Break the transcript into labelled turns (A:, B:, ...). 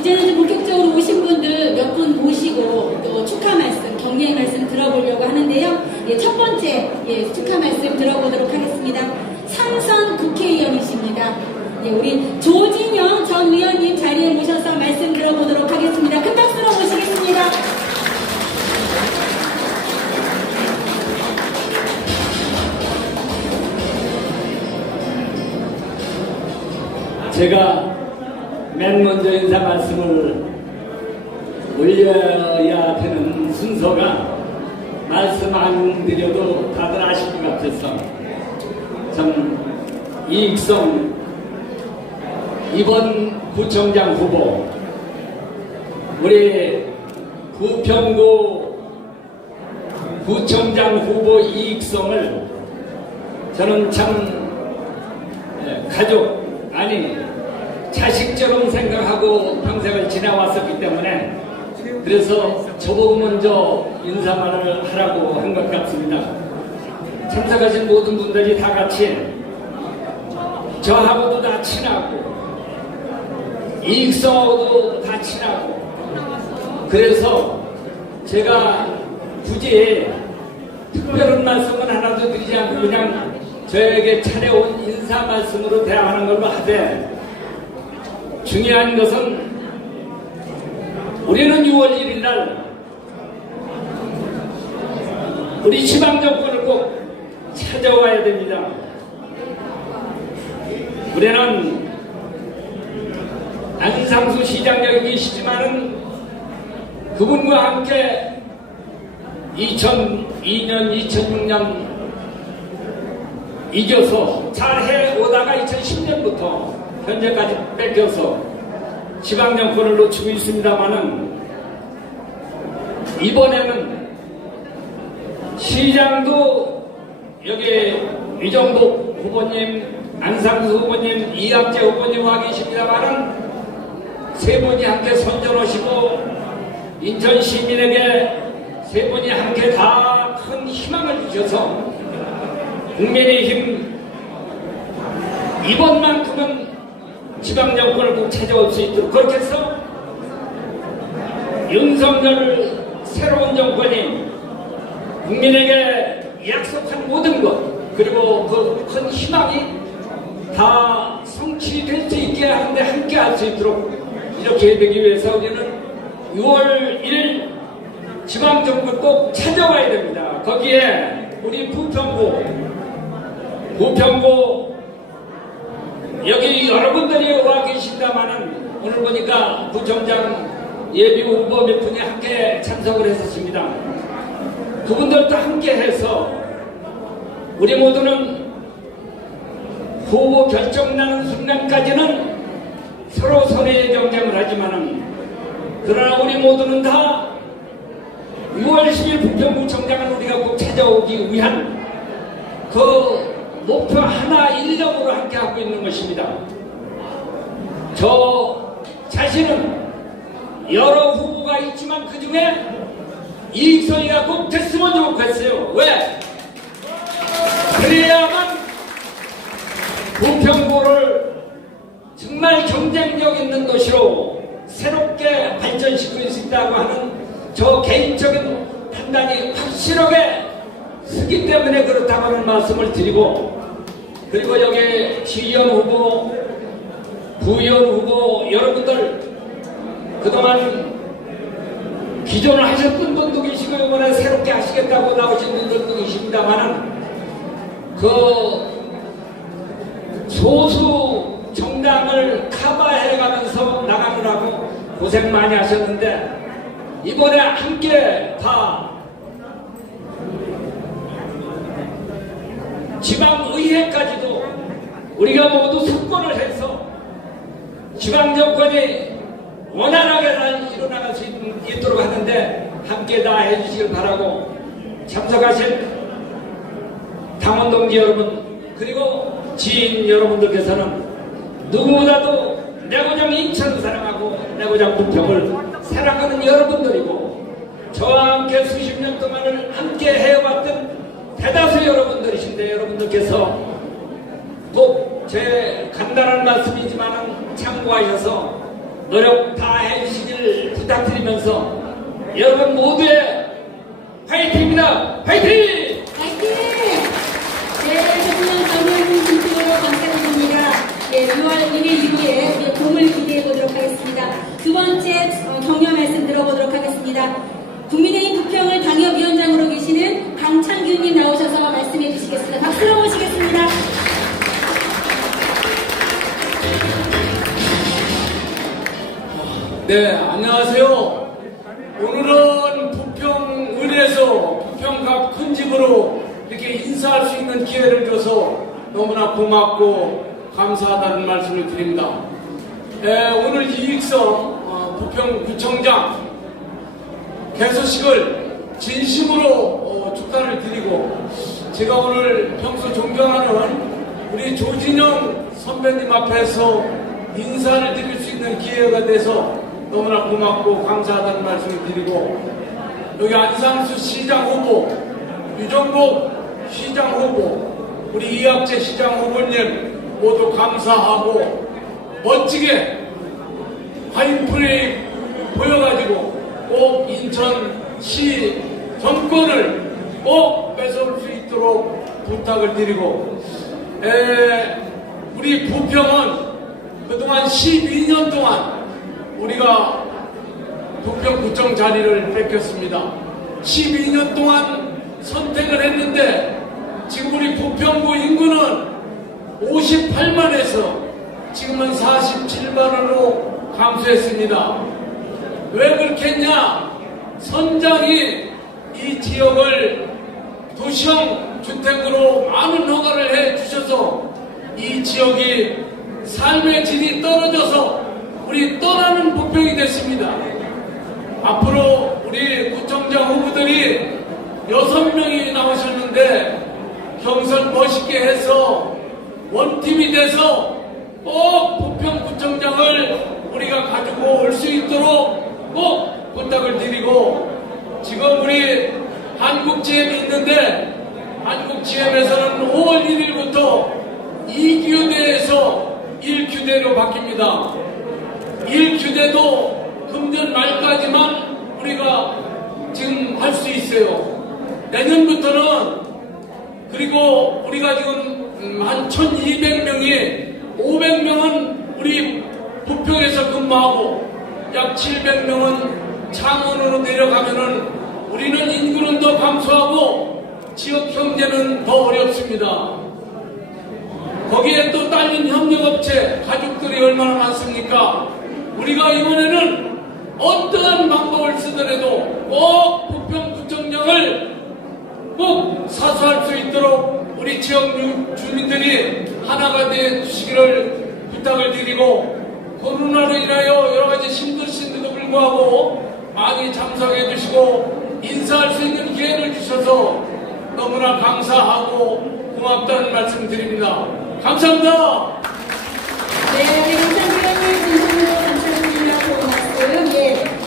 A: 이제는 좀 본격적으로 오신 분들 몇 분 모시고 또 축하 말씀, 격려의 말씀 들어보려고 하는데요. 예, 첫 번째 예, 축하 말씀 들어보도록 하겠습니다. 삼선 국회의원이십니다. 예, 우리 조진영 전 의원님 자리에 모셔서 말씀 들어보도록 하겠습니다. 큰 박수로 모시겠습니다.
B: 제가 맨 먼저 인사 말씀을 올려야 되는 순서가 말씀 안 드려도 다들 아실 것 같아서 참 이익성 이번 구청장 후보 우리 부평구 구청장 후보 이익성을 저는 참 예, 가족 아니 자식처럼 생각하고 평생을 지나왔었기 때문에 그래서 저보고 먼저 인사말을 하라고 한 것 같습니다. 참석하신 모든 분들이 다 같이 저하고도 다 친하고 이익성하고도 다 친하고 그래서 제가 굳이 특별한 말씀은 하나도 드리지 않고 그냥 저에게 차려온 인사 말씀으로 대하는 걸로 하되 중요한 것은 우리는 6월 1일 날 우리 지방 정권을 꼭 찾아와야 됩니다. 우리는 안상수 시장 여기 계시지만은 그분과 함께 2002년, 2006년 이겨서 잘 해 오다가 2010년부터 현재까지 뺏겨서 지방 정권을 놓치고 있습니다만은 이번에는 시장도 여기 이정복 후보님, 안상수 후보님, 이학재 후보님 와 계십니다만은 세 분이 함께 선전하시고 인천 시민에게 세 분이 함께 다 큰 희망을 주셔서 국민의힘 이번만큼은 지방 정권을 꼭 찾아올 수 있도록 그렇게 해서 윤석열 새로운 정권이 국민에게 약속한 모든 것 그리고 그 큰 희망이 다 성취될 수 있게 하는데 함께 할 수 있도록 이렇게 되기 위해서 우리는 6월 1일 지방정부 꼭 찾아와야 됩니다. 거기에 우리 부평구, 부평구 여러분들이 와 계신다마는 오늘 보니까 구청장 예비 후보 몇 분이 함께 참석을 했었습니다. 그분들도 함께 해서 우리 모두는 후보 결정나는 순간까지는 서로 선의의 경쟁을 하지만은 그러나 우리 모두는 다 6월 10일 부평구청장을 우리가 꼭 찾아오기 위한 그 목표 하나 일념으로 함께 하고 있는 것입니다. 저 자신은 여러 후보가 있지만 그 중에 이익성이가 꼭 됐으면 좋겠어요. 왜? 그래야만 부평구를 정말 경쟁력 있는 도시로 새롭게 발전시킬 수 있다고 하는 저 개인적인 판단이 확실하게 쓰기 때문에 그렇다고 하는 말씀을 드리고 그리고 여기 시의원 후보, 부의원 후보 여러분들 그동안 기존을 하셨던 분도 계시고 이번에 새롭게 하시겠다고 나오신 분들도 계십니다만은 그 소수 정당을 커버해가면서 나가느라고 고생 많이 하셨는데 이번에 함께 다 지방의회까지도 우리가 모두 석권을 해서 지방 정권이 원활하게 잘 일어나갈 수 있- 있도록 하는데 함께 다 해주시길 바라고 참석하신 당원 동지 여러분 그리고 지인 여러분들께서는 누구보다도 내 고장 인천을 사랑하고 내 고장 부평을 사랑하는 여러분들이고 저와 함께 수십 년 동안을 함께 해왔던 대다수 여러분들이신데 여러분들께서 꼭 제 간단한 말씀이지만 참고하셔서 노력 다 해주시길 부탁드리면서 여러분 모두의 화이팅입니다. 화이팅!
C: 네, 안녕하세요. 오늘은 부평 을에서 부평갑 큰 집으로 이렇게 인사할 수 있는 기회를 줘서 너무나 고맙고 감사하다는 말씀을 드립니다. 네, 오늘 이익성 어, 부평구청장 개소식을 진심으로 어, 축하를 드리고 제가 오늘 평소 존경하는 우리 조진영 선배님 앞에서 인사를 드릴 수 있는 기회가 돼서 너무나 고맙고 감사하다는 말씀을 드리고 여기 안상수 시장 후보, 유정복 시장 후보, 우리 이학재 시장 후보님 모두 감사하고 멋지게 파인프레이 보여가지고 꼭 인천시 정권을 꼭 뺏어올 수 있도록 부탁을 드리고 에, 우리 부평은 그동안 12년 동안 우리가 부평구청 자리를 뺏겼습니다. 12년 동안 선택을 했는데 지금 우리 부평구 인구는 58만에서 지금은 47만으로 감소했습니다. 왜 그렇겠냐? 선장이 이 지역을 도시형 주택으로 많은 허가를 해 주셔서 이 지역이 삶의 질이 떨어져서 우리 떠나는 부평이 됐습니다. 앞으로 우리 구청장 후보들이 여섯 명이 나오셨는데 경선 멋있게 해서 원팀이 돼서 꼭 부평구청장을 우리가 가지고 올 수 있도록 꼭 부탁을 드리고 지금 우리 한국GM이 있는데 한국GM에서는 5월 1일부터 2교대에서 1교대로 바뀝니다. 1교대도 금년 말까지만 우리가 지금 할 수 있어요. 내년부터는 그리고 우리가 지금 음, 한 1200명이 500명은 우리 부평에서 근무하고 약 700명은 창원으로 내려가면은 우리는 인구는 더 감소하고 지역 경제는 더 어렵습니다. 거기에 또 딸린 협력업체 가족들이 얼마나 많습니까? 우리가 이번에는 어떠한 방법을 쓰더라도 꼭 부평구청장을 꼭 사수할 수 있도록 우리 지역 주- 주민들이 하나가 되 주시기를 부탁을 드리고 코로나로 인하여 여러 가지 힘드신데도 불구하고 많이 참석해 주시고 인사할 수 있는 기회를 주셔서 너무나 감사하고 고맙다는 말씀 드립니다. 감사합니다.
A: 네,